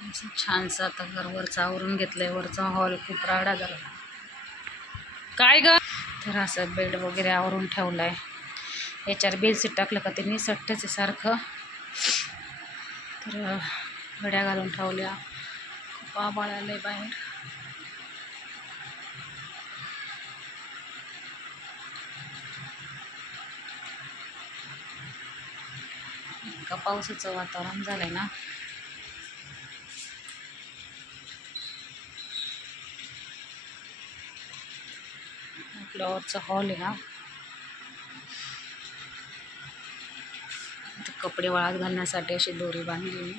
असं छानसं आता घर वरचं आवरून घेतलंय. वरचा हॉल खूप राडा झाला. काय ग? तर असं बेड वगैरे आवरून ठेवलाय. याच्यावर बेडशीट टाकलं का ते निसटतच आहे सारखं. तर घड्या घालून ठेवल्या. खूप आभाळ आलंय बाहेर. इतकं पावसाचं वातावरण झालंय ना. फ्लॉवरचा हॉल आहे हा. कपडे वाळत घालण्यासाठी अशी दोरी बांधली.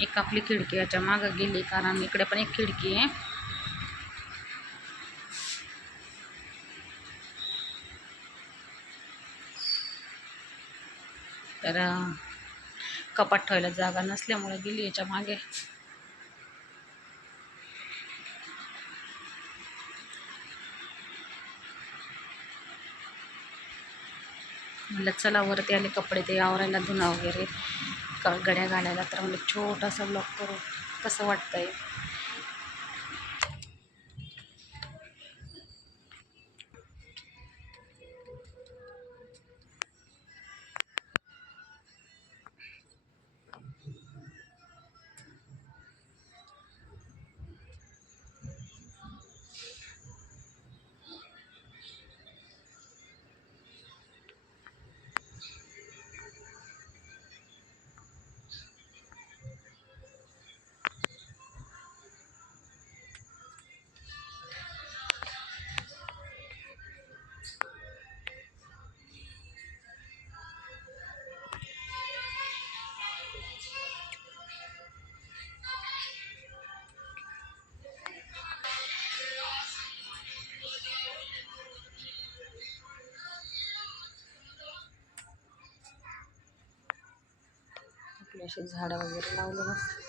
एक आपली खिडकी याच्या मागं गेली, कारण इकडे पण एक खिडकी आहे. तर कपाट ठेवायला जागा नसल्यामुळे गेली याच्या मागे. म्हणलं चला वरती आले कपडे ते आवरायला, धुणं वगैरे गड्या घालायला. तर म्हणलं छोटासा ब्लॉग करू, कसं वाटतंय. आपली अशी झाडं वगैरे लावले मस्त.